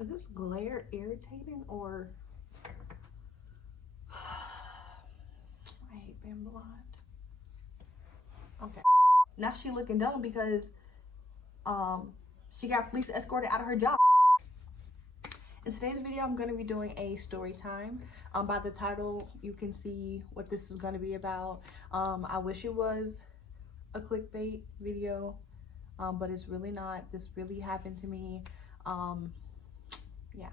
Is this glare irritating or I hate being blind. Okay. Now she looking dumb because she got police escorted out of her job. In today's video, I'm going to be doing a story time. By the title, you can see what this is going to be about. I wish it was a clickbait video, but it's really not. This really happened to me. Yeah.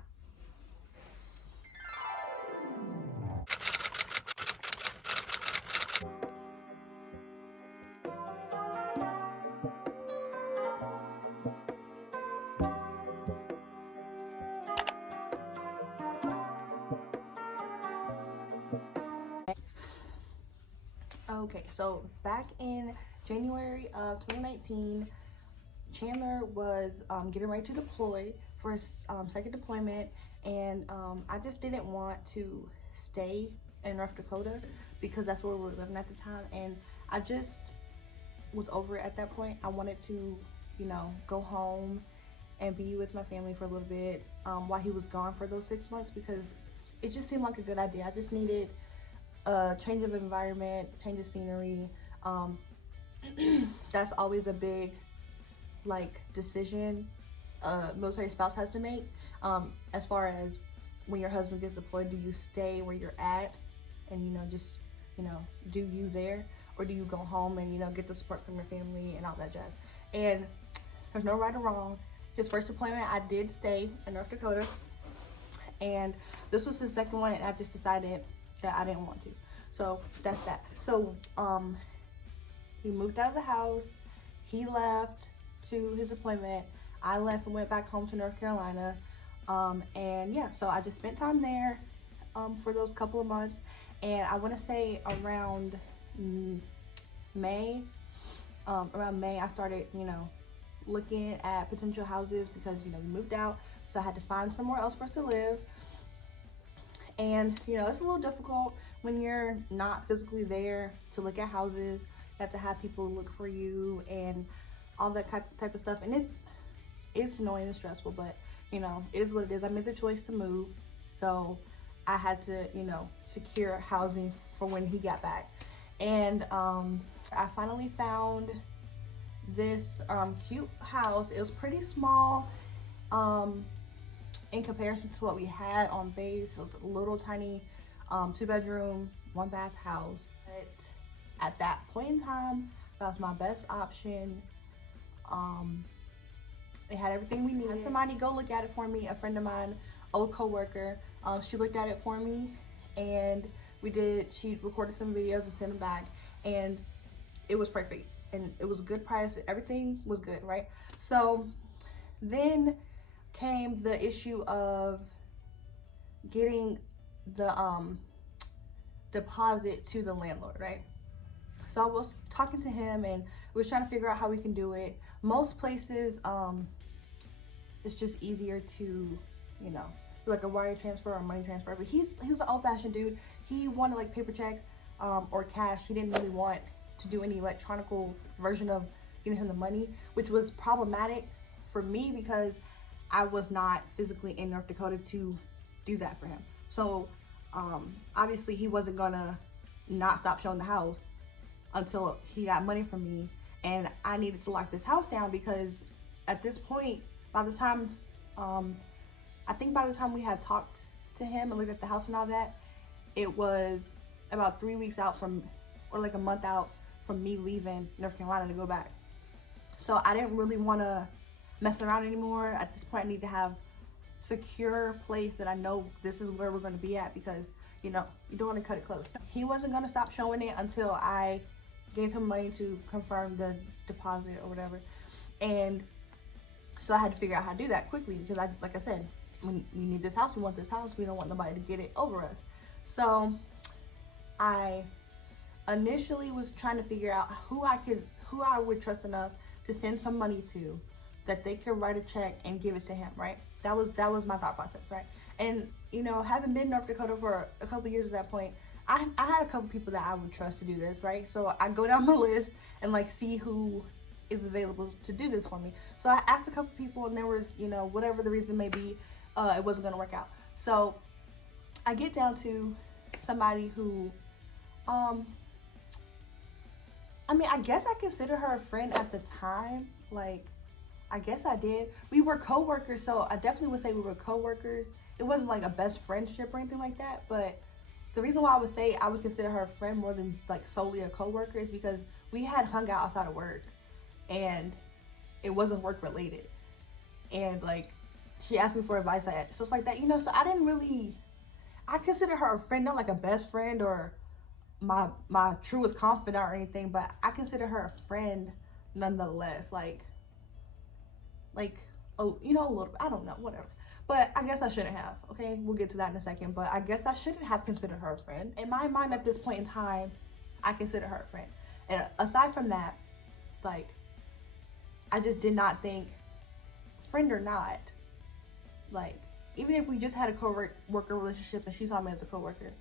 Okay, so back in January of 2019, Chandler was getting ready to deploy for his second deployment, and I just didn't want to stay in North Dakota because that's where we were living at the time, and I just was over it at that point. I wanted to, go home and be with my family for a little bit while he was gone for those 6 months because it just seemed like a good idea. I just needed a change of environment, change of scenery. That's always a big decision a military spouse has to make, as far as when your husband gets deployed. Do you stay where you're at and just do you there, or do you go home and get the support from your family and all that jazz? And there's no right or wrong. His first deployment, I did stay in North Dakota, and this was his second one, and I just decided that I didn't want to. So that's that. So he moved out of the house, he left to his deployment, I left and went back home to North Carolina, and yeah, so I just spent time there for those couple of months. And I want to say around May, I started looking at potential houses because we moved out, so I had to find somewhere else for us to live. And it's a little difficult when you're not physically there to look at houses. You have to have people look for you and all that type of stuff, and it's annoying and stressful, but it is what it is. I made the choice to move, so I had to secure housing for when he got back. And I finally found this cute house. It was pretty small in comparison to what we had on base. It was a little tiny 2-bedroom, 1-bath house. But at that point in time, that was my best option. It had everything we needed. I had somebody go look at it for me, a friend of mine, old co-worker. She looked at it for me, and she recorded some videos and sent them back, and it was perfect, and it was a good price. Everything was good, right? So then came the issue of getting the deposit to the landlord, right? So I was talking to him, and we was trying to figure out how we can do it. Most places, it's just easier to, do like a wire transfer or money transfer. But he was an old-fashioned dude. He wanted like paper check or cash. He didn't really want to do any electronical version of getting him the money, which was problematic for me because I was not physically in North Dakota to do that for him. So obviously he wasn't gonna not stop showing the house until he got money from me, and I needed to lock this house down because at this point, by the time I think by the time we had talked to him and looked at the house and all that, it was about 3 weeks out from, or like a month out from me leaving North Carolina to go back. So I didn't really want to mess around anymore. At this point, I need to have secure place that I know this is where we're going to be at, because you don't want to cut it close. He wasn't going to stop showing it until I gave him money to confirm the deposit or whatever. And so I had to figure out how to do that quickly because like I said, we need this house, we want this house, we don't want nobody to get it over us. So I initially was trying to figure out who I would trust enough to send some money to, that they could write a check and give it to him, right? That was my thought process, right? And having been in North Dakota for a couple years at that point, I had a couple people that I would trust to do this, right? So I go down my list and see who is available to do this for me. So I asked a couple people, and there was, whatever the reason may be, it wasn't gonna work out. So I get down to somebody who, I mean, I guess I consider her a friend at the time. Like, I guess I did. We were co-workers, so I definitely would say we were co-workers. It wasn't like a best friendship or anything like that, but the reason why I would say I would consider her a friend more than like solely a co-worker is because we had hung out outside of work, and it wasn't work related. And like, she asked me for advice, like, stuff like that, you know. So I didn't really, I consider her a friend, not like a best friend or my truest confidant or anything, but I consider her a friend nonetheless. Like, oh, you know, a little. I don't know, whatever. But I guess I shouldn't have. Okay, we'll get to that in a second. But I guess I shouldn't have considered her a friend. In my mind, at this point in time, I consider her a friend. And aside from that, like, I just did not think, friend or not, like, even if we just had a co-worker relationship and she saw me as a co-worker,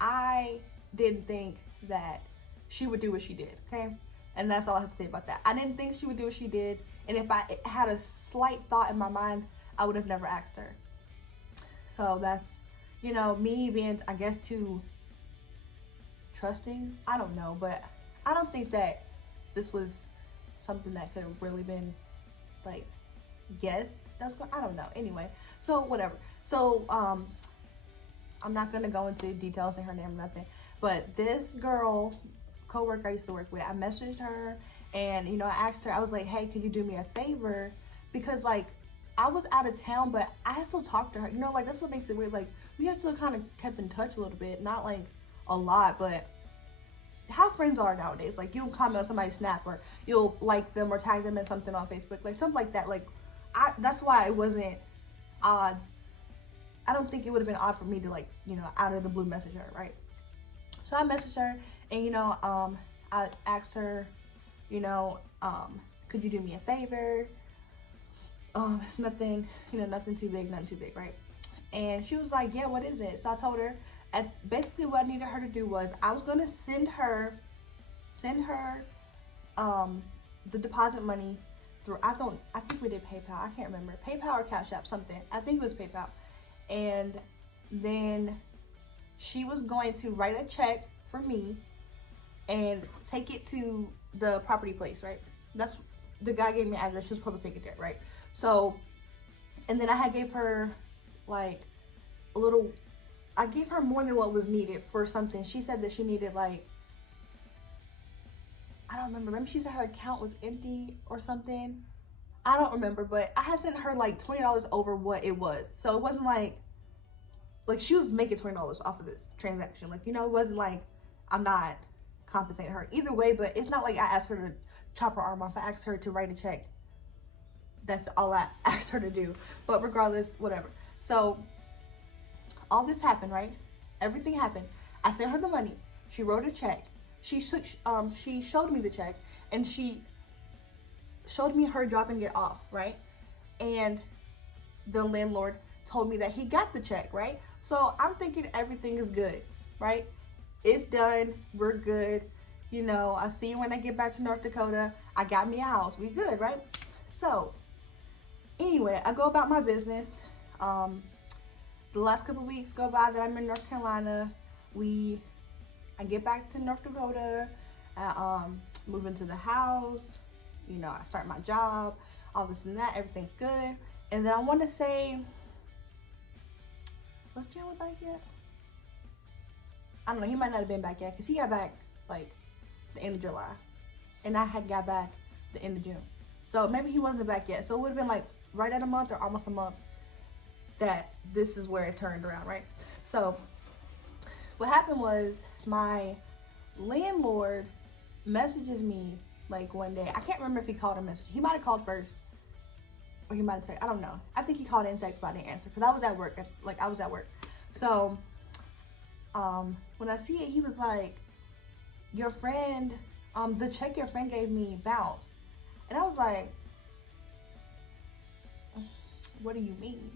I didn't think that she would do what she did, okay? And that's all I have to say about that. I didn't think she would do what she did, and if I had a slight thought in my mind, I would have never asked her. So that's, you know, me being, I guess, too trusting. I don't know, but I don't think that this was something that could have really been, like, guessed. I don't know. Anyway, so whatever. So I'm not gonna go into details in her name or nothing, but this girl, co-worker I used to work with, I messaged her, and you know, I asked her, I was like, hey, could you do me a favor? Because like, I was out of town, but I had still talked to her, you know, like, that's what makes it weird. Like, we had still kind of kept in touch a little bit, not like a lot, but how friends are nowadays. Like, you'll comment on somebody's snap, or you'll like them or tag them in something on Facebook, like something like that. Like, that's why it wasn't odd. I don't think it would have been odd for me to, like, you know, out of the blue message her, right? So I messaged her, and you know, I asked her, you know, could you do me a favor? It's nothing, you know, nothing too big, right? And she was like, yeah, what is it? So I told her, basically what I needed her to do was, I was gonna send her the deposit money through, I think we did PayPal, I can't remember, PayPal or Cash App, something. I think it was PayPal. And then she was going to write a check for me and take it to the property place, right? That's, the guy gave me an address, she was supposed to take it there, right? So, and then I gave her like a little, I gave her more than what was needed for something. She said that she needed, like, I don't remember. Maybe she said her account was empty or something. I don't remember, but I had sent her like $20 over what it was. So it wasn't like she was making $20 off of this transaction. Like, you know, it wasn't like I'm not compensating her either way, but it's not like I asked her to chop her arm off. I asked her to write a check. That's all I asked her to do. But regardless, whatever. So all this happened, right? Everything happened. I sent her the money. She wrote a check. She showed me the check, and she showed me her dropping it off, right? And the landlord told me that he got the check, right? So I'm thinking everything is good, right? It's done. We're good. You know, I see you when I get back to North Dakota. I got me a house. We good, right? So anyway, I go about my business. The last couple weeks go by that I'm in North Carolina. I get back to North Dakota. I move into the house. You know, I start my job. All this and that. Everything's good. And then I want to say, was Chandler back yet? I don't know. He might not have been back yet, because he got back like the end of July, and I had got back the end of June. So maybe he wasn't back yet. So it would have been like right at a month or almost a month that this is where it turned around, right? So what happened was, my landlord messages me like one day. I can't remember if he called or messaged. He might have called first, or he might have texted. I don't know. I think he called and texted, but I didn't answer because I was at work. I was at work. So when I see it, he was like, your friend, the check your friend gave me bounced. And I was like, what do you mean?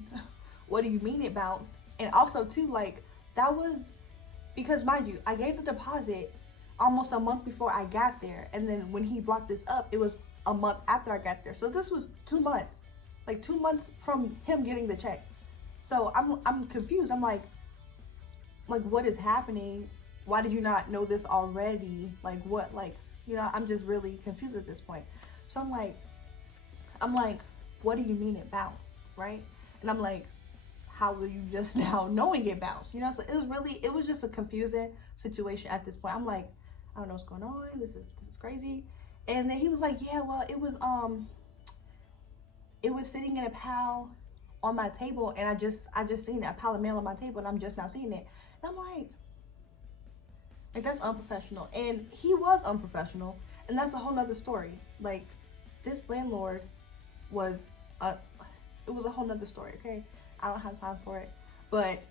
What do you mean it bounced? And also too, like, that was because, mind you, I gave the deposit almost a month before I got there. And then when he brought this up, it was a month after I got there. So this was 2 months, like 2 months from him getting the check. So I'm confused. I'm like what is happening? Why did you not know this already? Like what, like, I'm just really confused at this point. So I'm like, what do you mean it bounced, right? And I'm like, how will you just now knowing it bounced? So it was just a confusing situation at this point. I'm like, I don't know what's going on. This is crazy. And then he was like, yeah, well, it was sitting in a pile on my table, and I just seen that pile of mail on my table, and I'm just now seeing it. And I'm like that's unprofessional. And he was unprofessional, and that's a whole nother story. Like, this landlord was it was a whole nother story, okay? I don't have time for it. But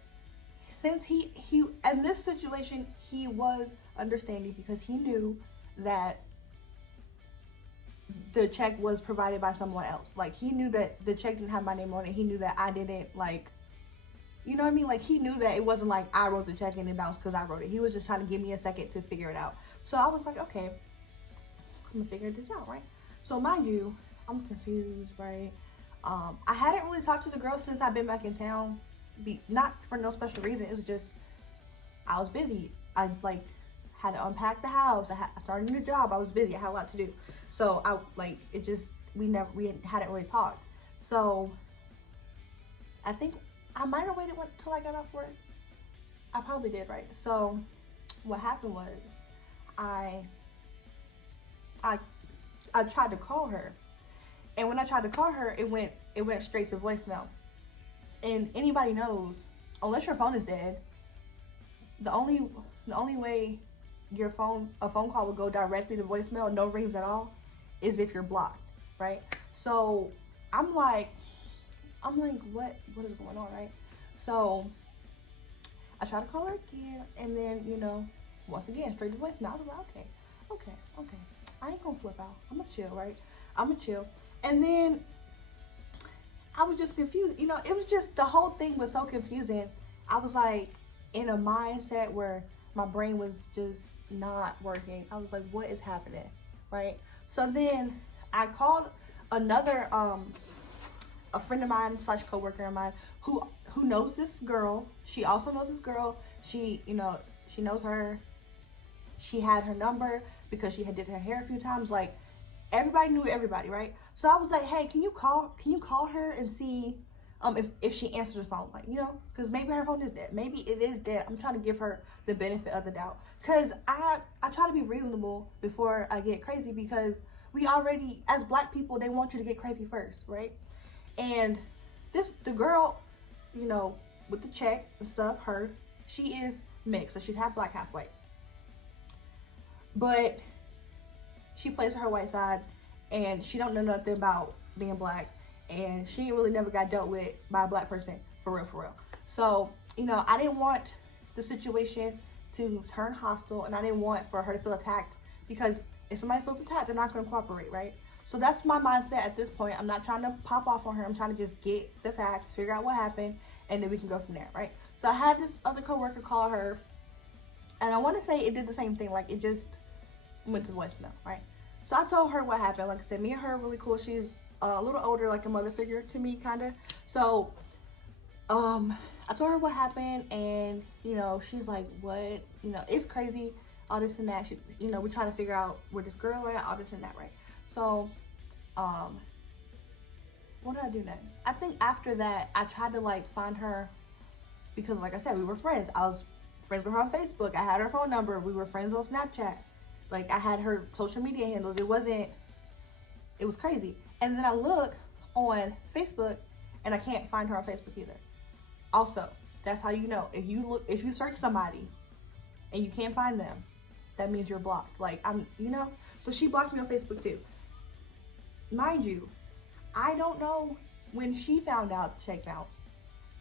since he in this situation, he was understanding because he knew that the check was provided by someone else. Like, he knew that the check didn't have my name on it. He knew that I didn't, like, you know what I mean? Like, he knew that it wasn't like I wrote the check and it bounced because I wrote it. He was just trying to give me a second to figure it out. So I was like, okay, I'm gonna figure this out, right? So mind you, I'm confused, right? I hadn't really talked to the girl since I've been back in town. Not for no special reason. It was just I was busy. I had to unpack the house. I started a new job. I was busy. I had a lot to do. So we hadn't really talked. So I think I might have waited till I got off work. I probably did, right? So what happened was I tried to call her, and when I tried to call her, it went straight to voicemail. And anybody knows, unless your phone is dead, the only way a phone call would go directly to voicemail, no rings at all, is if you're blocked, right? So I'm like, what is going on, right? So I try to call her again, and then, once again, straight to voicemail. I was like, okay. I ain't gonna flip out. I'm gonna chill, right? I'm gonna chill. And then I was just confused. It was just, the whole thing was so confusing. I was like in a mindset where my brain was just not working. I was like, what is happening, right? So then I called another a friend of mine / coworker of mine who knows this girl. She also knows this girl. She knows her. She had her number because she had did her hair a few times. Like, everybody knew everybody, right? So I was like, hey, can you call her and see if she answers the phone, like, because maybe her phone is dead. Maybe it is dead. I'm trying to give her the benefit of the doubt, because I try to be reasonable before I get crazy, because we already, as Black people, they want you to get crazy first, right? And the girl, with the check and stuff, she is mixed, so she's half Black, half white. But she plays her white side, and she don't know nothing about being Black, and she really never got dealt with by a Black person for real. So, I didn't want the situation to turn hostile, and I didn't want for her to feel attacked, because if somebody feels attacked, they're not going to cooperate, right? So that's my mindset at this point. I'm not trying to pop off on her. I'm trying to just get the facts, figure out what happened, and then we can go from there, right? So I had this other coworker call her, and I want to say it did the same thing. Like, it just went to voicemail, right? So I told her what happened. Like I said, me and her are really cool. She's a little older, like a mother figure to me, kind of. So I told her what happened, and she's like, what? It's crazy, all this and that. We're trying to figure out where this girl at, all this and that, right? So what did I do next? I think after that, I tried to find her, because like I said, we were friends. I was friends with her on Facebook. I had her phone number. We were friends on Snapchat. Like, I had her social media handles. It was crazy. And then I look on Facebook, and I can't find her on Facebook either. Also, that's how you know. If you search somebody and you can't find them, that means you're blocked. So she blocked me on Facebook too. Mind you, I don't know when she found out the check bounced.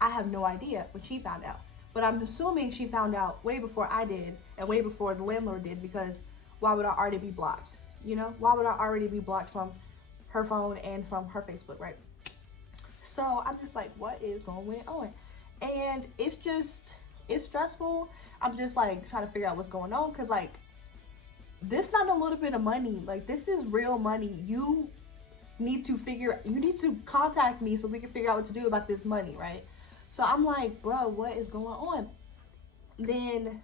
I have no idea when she found out. But I'm assuming she found out way before I did, and way before the landlord did, because why would I already be blocked? Why would I already be blocked from her phone and from her Facebook, right? So I'm just like, what is going on? And it's stressful. I'm just trying to figure out what's going on, because this not a little bit of money. Like, this is real money. You need to contact me so we can figure out what to do about this money, right? So I'm like, bro, what is going on? Then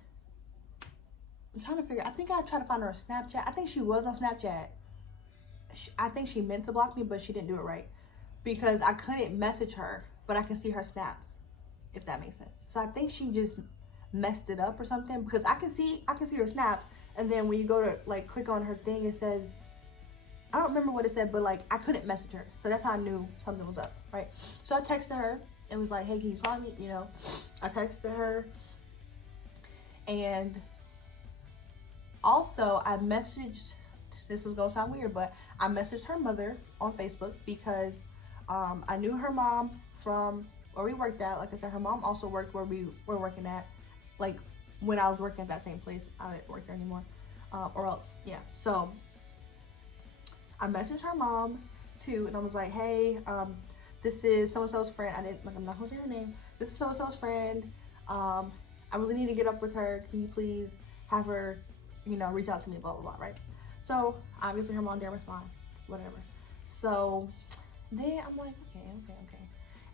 I'm trying to figure. I think I tried to find her on Snapchat. I think she was on Snapchat. I think she meant to block me, but she didn't do it right because I couldn't message her, but I can see her snaps, if that makes sense. So I think she just messed it up or something because I can see her snaps, and then when you go to like click on her thing, it says, I don't remember what it said, but like I couldn't message her, so that's how I knew something was up, right? So I texted her and was like, hey, can you call me? You know, I texted her, and also I messaged, this is gonna sound weird, but I messaged her mother on Facebook because I knew her mom from where we worked at. Like I said, her mom also worked where we were working at, like when I was working at that same place. I didn't work there anymore, or else, yeah. So I messaged her mom too, and I was like, hey, this is so-and-so's friend. I'm not gonna say her name. This is so-and-so's friend. I really need to get up with her. Can you please have her, you know, reach out to me, blah, blah, blah, right? So obviously her mom didn't respond, whatever. So then I'm like, okay.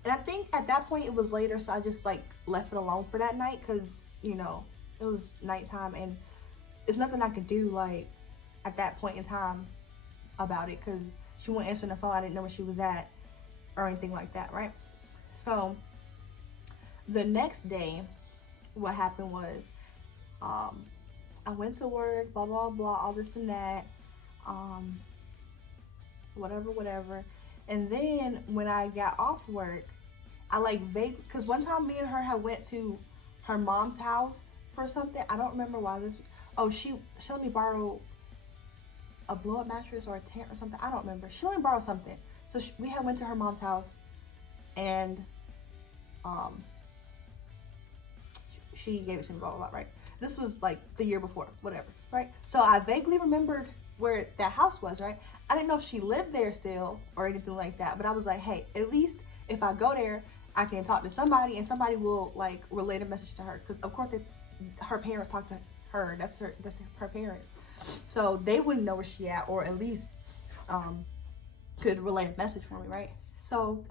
And I think at that point it was later, so I just like left it alone for that night because, you know, it was nighttime and it's nothing I could do like at that point in time about it because she wouldn't answer the phone. I didn't know where she was at or anything like that, right? So the next day, what happened was, I went to work, blah, blah, blah, all this and that, whatever. And then when I got off work, I like because one time me and her had went to her mom's house for something. I don't remember why this, oh, she let me borrow a blow-up mattress or a tent or something. I don't remember. She let me borrow something. So we had went to her mom's house and she gave it to me, blah, blah, blah, right? This was like the year before, whatever, right? So I vaguely remembered where that house was, right? I didn't know if she lived there still or anything like that, but I was like, hey, at least if I go there, I can talk to somebody and somebody will like relay a message to her. Because of course her parents talk to her. That's her parents. So they wouldn't know where she at, or at least could relay a message for me, right? So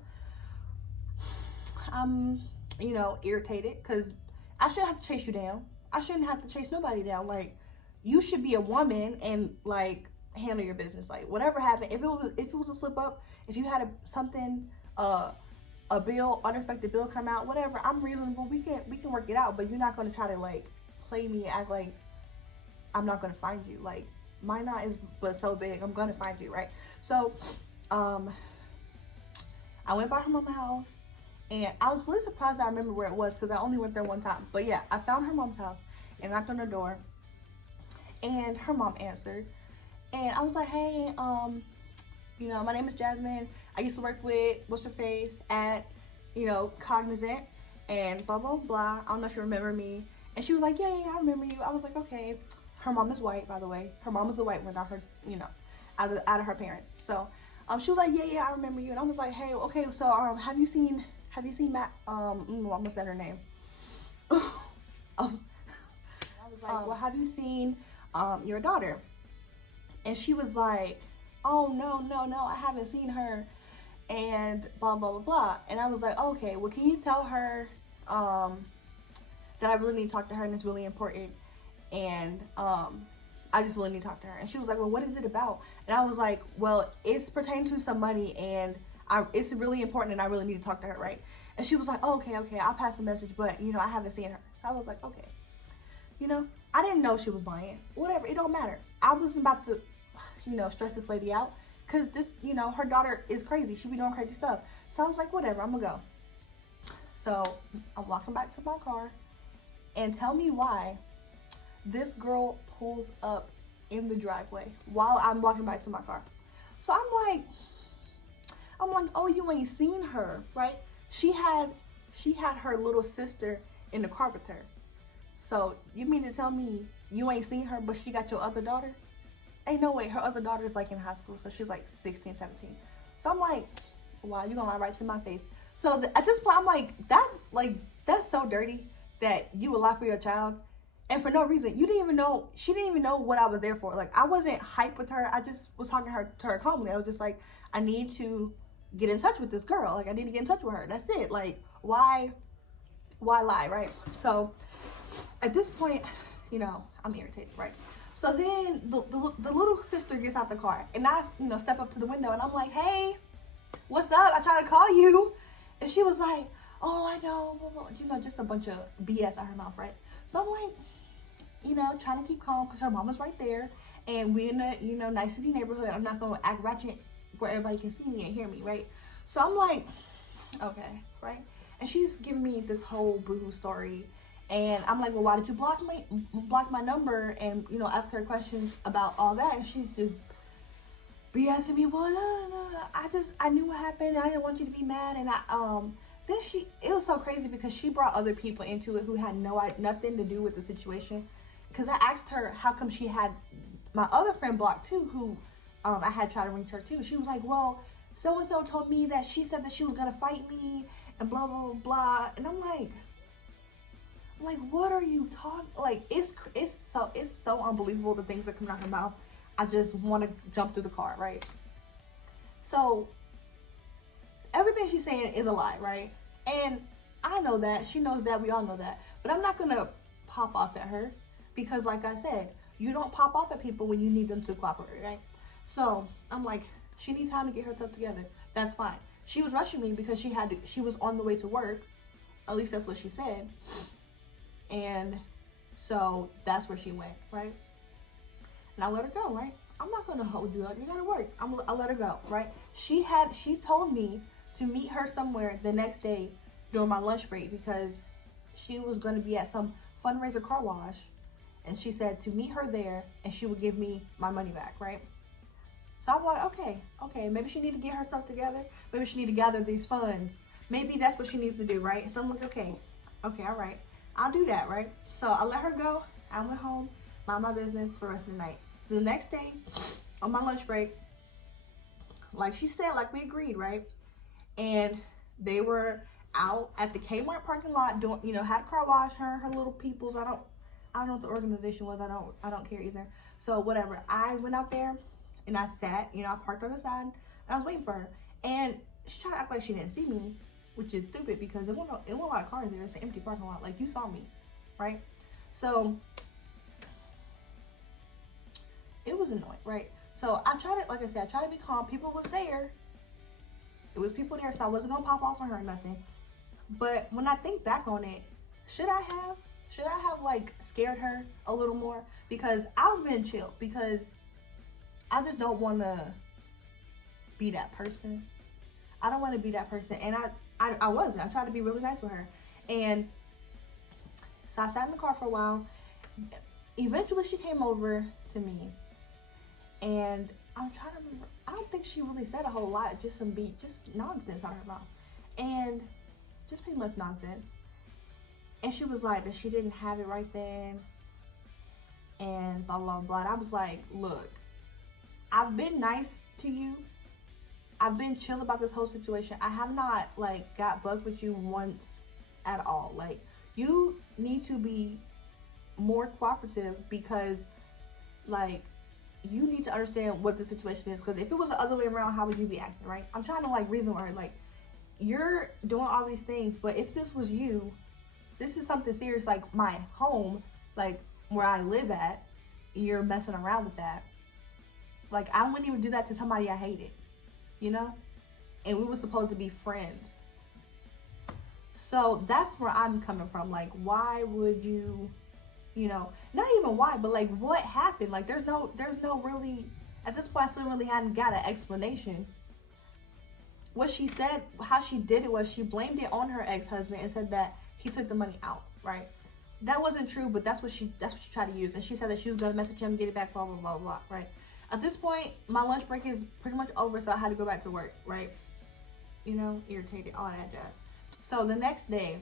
I'm, you know, irritated because I shouldn't have to chase you down. I shouldn't have to chase nobody down. Like, you should be a woman and like handle your business. Like, whatever happened, if it was a slip up, if you had something, a bill, unexpected bill come out, whatever, I'm reasonable. We can work it out. But you're not gonna try to like play me, act like I'm not gonna find you. Like, my knot is but so big, I'm gonna find you, right? So, I went by her mom's house. And I was really surprised I remember where it was because I only went there one time. But yeah, I found her mom's house and knocked on her door. And her mom answered. And I was like, hey, you know, my name is Jasmine. I used to work with what's her face at, you know, Cognizant and blah, blah, blah. I don't know if you remember me. And she was like, yeah, I remember you. I was like, okay. Her mom is white, by the way. Her mom is a white one, not her, you know, out of her parents. So she was like, yeah, I remember you. And I was like, hey, okay, so have you seen Matt? I'm gonna say her name. I was like, well, have you seen your daughter? And she was like, oh, no, I haven't seen her, and blah, blah, blah, blah. And I was like, okay, well, can you tell her that I really need to talk to her and it's really important, and I just really need to talk to her. And she was like, well, what is it about? And I was like, well, it's pertaining to some money, and it's really important, and I really need to talk to her, right? And she was like, oh, okay, I'll pass the message, but, you know, I haven't seen her. So I was like, okay. You know, I didn't know she was lying. Whatever, it don't matter. I was about to, you know, stress this lady out because this, you know, her daughter is crazy. She be doing crazy stuff. So I was like, whatever, I'm gonna go. So I'm walking back to my car, and tell me why this girl pulls up in the driveway while I'm walking back to my car. So I'm like, oh, you ain't seen her, right? She had her little sister in the car with her. So you mean to tell me you ain't seen her, but she got your other daughter? Ain't no way. Her other daughter is like in high school, so she's like 16, 17. So I'm like, wow, you gonna lie right to my face. So at this point, I'm like, that's so dirty that you would lie for your child, and for no reason. You didn't even know. She didn't even know what I was there for. Like, I wasn't hyped with her. I just was talking to her calmly. I was just like, I need to get in touch with this girl. Like, I need to get in touch with her. That's it. Like, why why lie, right? So at this point, you know, I'm irritated, right? So then the little sister gets out the car, and I, you know, step up to the window, and I'm like, hey, what's up? I tried to call you. And she was like, oh, I know, you know, just a bunch of BS out her mouth, right? So I'm like, you know, trying to keep calm because her mama's right there, and we're in a, you know, nice city neighborhood. I'm not gonna act ratchet where everybody can see me and hear me, right? So I'm like, okay, right? And she's giving me this whole boohoo story, and I'm like, well, why did you block my number, and, you know, ask her questions about all that, and she's just BSing me. Well, no, I knew what happened. I didn't want you to be mad, and then it was so crazy because she brought other people into it who had nothing to do with the situation. Because I asked her how come she had my other friend blocked too, who I had tried to reach her too. She was like, well, so and so told me that she said that she was gonna fight me and blah blah blah blah. And I'm like, what are you talking? Like, it's so unbelievable the things that come out of her mouth. I just want to jump through the car, right? So everything she's saying is a lie, right? And I know that, she knows that, we all know that. But I'm not gonna pop off at her because, like I said, you don't pop off at people when you need them to cooperate, right? So I'm like, she needs time to get herself together. That's fine. She was rushing me because she was on the way to work. At least that's what she said. And so that's where she went, right? And I let her go, right? I'm not gonna hold you up. You gotta work. I'll let her go, right? She told me to meet her somewhere the next day during my lunch break because she was gonna be at some fundraiser car wash, and she said to meet her there and she would give me my money back, right? So I'm like, okay, maybe she need to get herself together. Maybe she need to gather these funds. Maybe that's what she needs to do, right? So I'm like, okay, all right. I'll do that, right? So I let her go. I went home, mind my business for the rest of the night. The next day, on my lunch break, like she said, like we agreed, right? And they were out at the Kmart parking lot doing, you know, had a car wash, her little peoples. I don't know what the organization was. I don't care either. So whatever. I went out there and I sat, you know, I parked on the side and I was waiting for her. And she tried to act like she didn't see me, which is stupid because it wasn't a lot of cars there. It's an empty parking lot. Like, you saw me, right? So it was annoying, right? So I tried to, like I said, I tried to be calm. People was there. It was people there, so I wasn't gonna pop off on her or nothing. But when I think back on it, should I have like scared her a little more? Because I was being chill because I just don't want to be that person. I don't want to be that person, and I wasn't. I tried to be really nice with her, and so I sat in the car for a while. Eventually, she came over to me, and I'm trying to remember. I don't think she really said a whole lot. Just nonsense out of her mouth, and just pretty much nonsense. And she was like that she didn't have it right then, and blah blah blah. And I was like, look, I've been nice to you. I've been chill about this whole situation. I have not like got bugged with you once at all. Like, you need to be more cooperative because, like, you need to understand what the situation is. Because if it was the other way around, how would you be acting, right? I'm trying to like reason with her. Like, you're doing all these things, but if this was you, this is something serious. Like my home, like where I live at, you're messing around with that. Like, I wouldn't even do that to somebody I hated, you know? And we were supposed to be friends. So that's where I'm coming from. Like, why would you, you know, not even why, but like what happened? Like, there's no really, at this point I still really hadn't got an explanation. What she said, how she did it was she blamed it on her ex-husband and said that he took the money out, right? That wasn't true, but that's what she tried to use. And she said that she was gonna message him, get it back, blah blah blah blah, right? At this point, my lunch break is pretty much over, so I had to go back to work, right? You know, irritated, all that jazz. So the next day,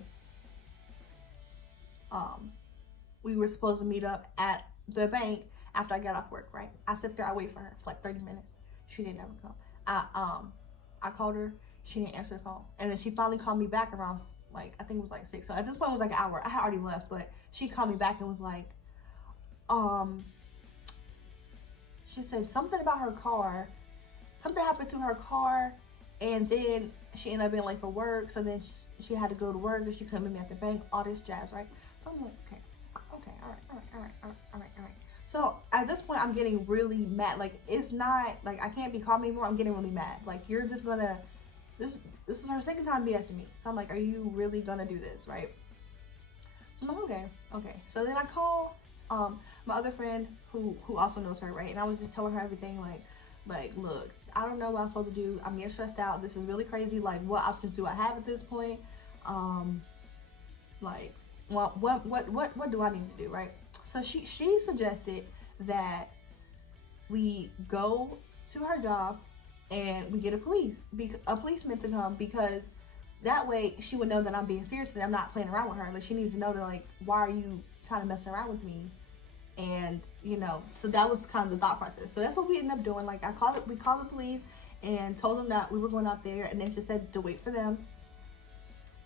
we were supposed to meet up at the bank after I got off work, right? I sit there, I wait for her for like 30 minutes. She didn't ever come. I called her, she didn't answer the phone. And then she finally called me back around, like, I think it was like 6. So at this point it was like an hour. I had already left, but she called me back and was like, she said something about her car. Something happened to her car, And then she ended up being late for work, so then she had to go to work and she couldn't meet me at the bank, all this jazz, right? So I'm like, okay, all right. So at this point, I'm getting really mad. Like, it's not, like, I can't be calm anymore. I'm getting really mad. Like, you're just gonna, this is her second time BSing me. So I'm like, are you really gonna do this, right? I'm like, okay. So then I call my other friend who also knows her, right? And I was just telling her everything, like, look, I don't know what I'm supposed to do. I'm getting stressed out. This is really crazy. Like, what options do I have at this point? Like, what do I need to do, right? So she suggested that we go to her job and we get a policeman to come, because that way she would know that I'm being serious and I'm not playing around with her. Like, she needs to know that, like, why are you trying to mess around with me? And, you know, so that was kind of the thought process. So that's what we ended up doing. Like, we called the police and told them that we were going out there, and then she said to wait for them,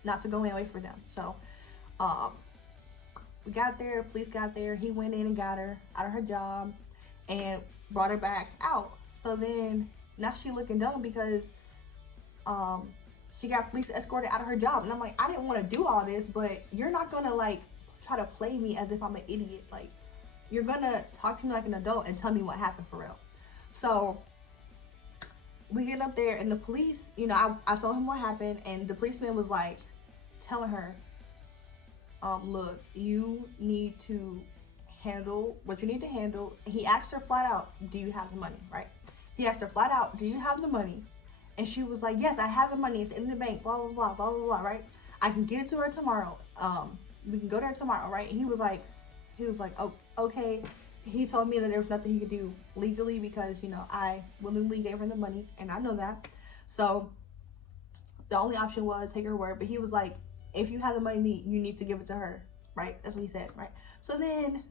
not to go in, wait for them. So we got there, police got there, he went in and got her out of her job and brought her back out. So then now she looking dumb because she got police escorted out of her job. And I'm like, I didn't want to do all this, but you're not gonna, like, try to play me as if I'm an idiot. Like, you're gonna talk to me like an adult and tell me what happened for real. So we get up there, and the police, you know, I told him what happened, and the policeman was like telling her, look, you need to handle what you need to handle. He asked her flat out, do you have the money, right? He asked her flat out, do you have the money? And she was like, yes, I have the money. It's in the bank, blah, blah, blah, blah, blah, blah, right? I can get it to her tomorrow. We can go there tomorrow, right? He was like, oh, okay. He told me that there was nothing he could do legally because, you know, I willingly gave her the money, and I know that. So the only option was take her word. But he was like, if you have the money, you need to give it to her, right? That's what he said, right? So then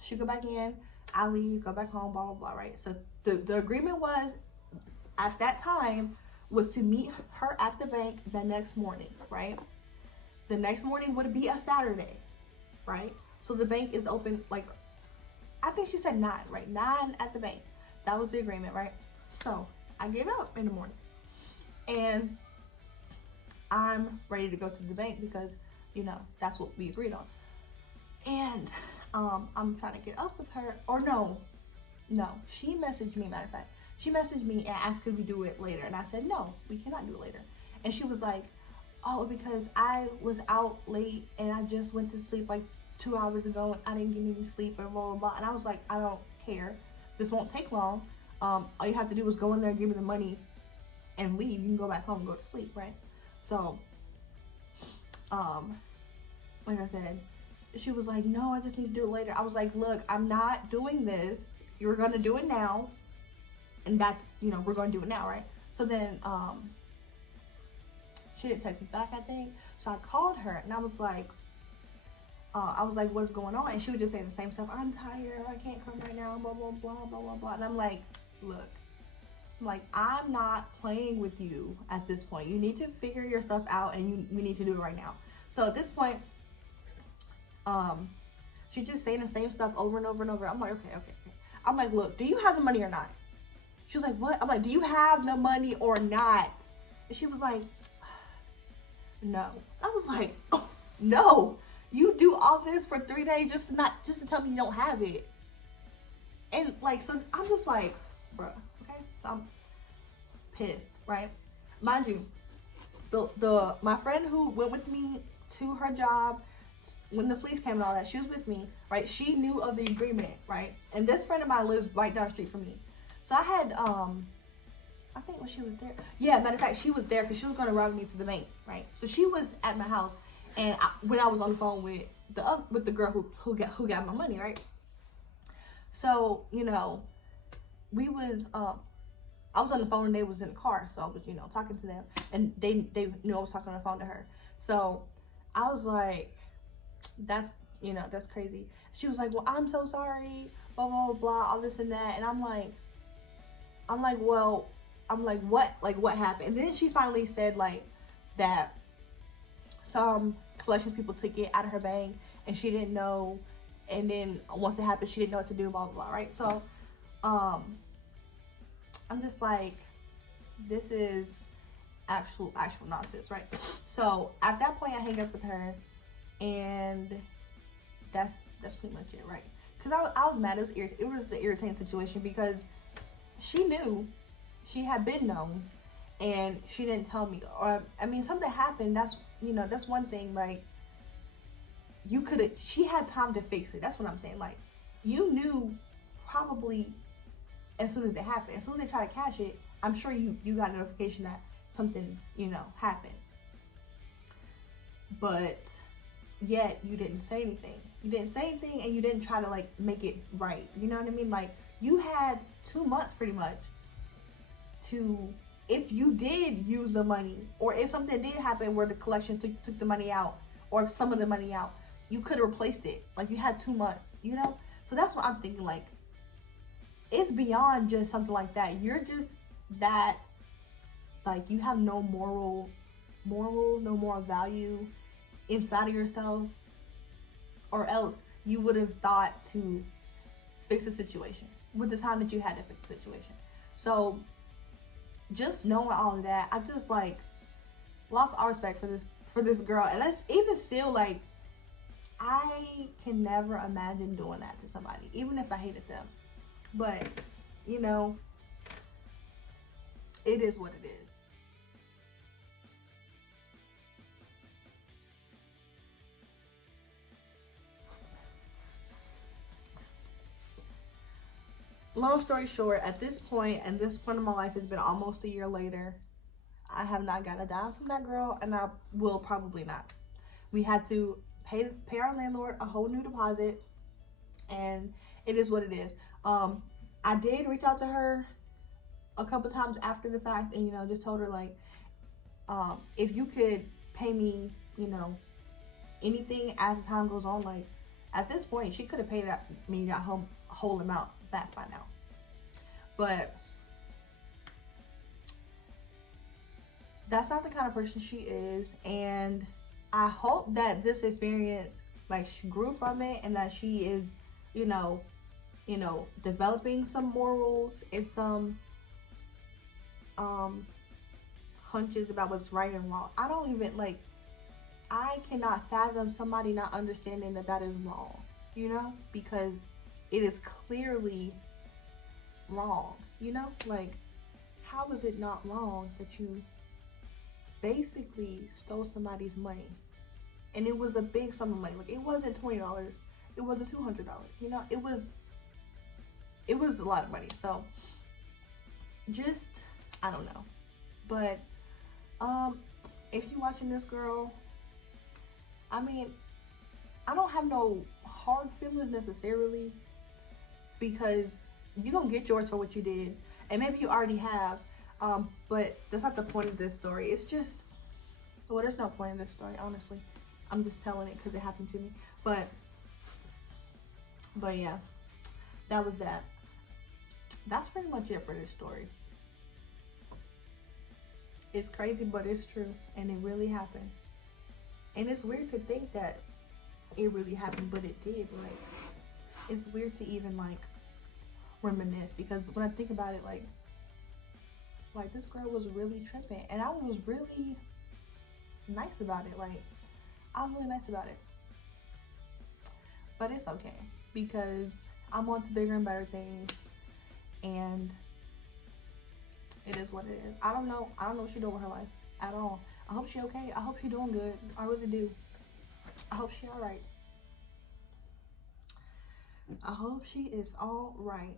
she go back in, I leave, go back home, blah, blah, blah, right? So the agreement was, at that time, was to meet her at the bank the next morning, right? The next morning would be a Saturday, right? So the bank is open, like, I think she said 9, right? 9 at the bank. That was the agreement, right? So I get up in the morning and I'm ready to go to the bank because, you know, that's what we agreed on. And I'm trying to get up with her, or no, she messaged me, matter of fact. She messaged me and asked could we do it later. And I said, no, we cannot do it later. And she was like, oh, because I was out late and I just went to sleep like 2 hours ago and I didn't get any sleep and blah, blah, blah. And I was like, I don't care. This won't take long. All you have to do is go in there, give me the money, and leave. You can go back home and go to sleep, right? So, like I said, she was like, no, I just need to do it later. I was like, look, I'm not doing this. You're going to do it now. And that's, you know, we're going to do it now, right? So then, she didn't text me back, I think. So I called her and I was like, what's going on? And she would just say the same stuff. I'm tired. I can't come right now. Blah, blah, blah, blah, blah, blah. And I'm like, look, I'm not playing with you at this point. You need to figure your stuff out and we need to do it right now. So at this point, she just saying the same stuff over and over and over. I'm like, okay. I'm like, look, do you have the money or not? She was like, what? I'm like, do you have the money or not? And she was like, no. I was like, oh, no. You do all this for 3 days just to tell me you don't have it. And like, so I'm just like, bruh, okay? So I'm pissed, right? Mind you, my friend who went with me to her job when the police came and all that, she was with me, right? She knew of the agreement, right? And this friend of mine lives right down the street from me. So I had, I think when she was there, yeah, matter of fact, she was there because she was going to ride me to the bank, right? So she was at my house, and when I was on the phone with the girl who got my money, right? So, you know, we was, I was on the phone and they was in the car, so I was, you know, talking to them, and they knew I was talking on the phone to her. So I was like, that's crazy. She was like, well, I'm so sorry, blah, blah, blah, blah, all this and that. And I'm like, what happened? And then she finally said, like, that some collections people took it out of her bank and she didn't know. And then once it happened, she didn't know what to do, blah, blah, blah, right? So, I'm just like, this is actual nonsense, right? So at that point, I hang up with her, and that's pretty much it, right? Because I was mad. It was an irritating situation because she knew, she had been known, and she didn't tell me. Or I mean, something happened. That's, you know, that's one thing. Like, you could have. She had time to fix it. That's what I'm saying. Like, you knew probably as soon as it happened. As soon as they tried to cash it, I'm sure you got a notification that something, you know, happened. But yet you didn't say anything. You didn't say anything, and you didn't try to like make it right. You know what I mean? Like, you had 2 months pretty much to, if you did use the money, or if something did happen where the collection took the money out, or some of the money out, you could have replaced it. Like, you had 2 months, you know? So that's what I'm thinking. Like, it's beyond just something like that. You're just that, like, you have no morals, no moral value inside of yourself, or else you would have thought to fix the situation with the time that you had to fix the situation. So just knowing all of that, I just like lost all respect for this girl. And I even still, like, I can never imagine doing that to somebody, even if I hated them. But, you know, it is what it is. Long story short, at this point, and this point of my life has been almost a year later, I have not got a dime from that girl, and I will probably not. We had to pay our landlord a whole new deposit, and it is what it is. I did reach out to her a couple times after the fact, and, you know, just told her, like, if you could pay me, you know, anything as the time goes on, like, at this point, she could have paid me that whole amount back by now. But that's not the kind of person she is, and I hope that this experience, like, she grew from it, and that she is, you know, developing some morals and some hunches about what's right and wrong. I don't even, like, I cannot fathom somebody not understanding that that is wrong, you know, because it is clearly wrong, you know? Like, how is it not wrong that you basically stole somebody's money? And it was a big sum of money. Like, it wasn't $20, it wasn't $200, you know? It was a lot of money. So just, I don't know. But if you're watching this, girl, I mean, I don't have no hard feelings necessarily, because you don't get yours for what you did, and maybe you already have, but that's not the point of this story. It's just, well, there's no point in this story, honestly. I'm just telling it because it happened to me. But yeah, that was that. That's pretty much it for this story. It's crazy, but it's true, and it really happened. And it's weird to think that it really happened, but it did. Like, it's weird to even, like, reminisce, because when I think about it, like this girl was really tripping, and I was really nice about it. Like, I was really nice about it. But it's okay, because I'm on to bigger and better things, and it is what it is. I don't know what she's doing with her life at all. I hope she's okay. I hope she's doing good. I really do. I hope she's all right. I hope she is all right.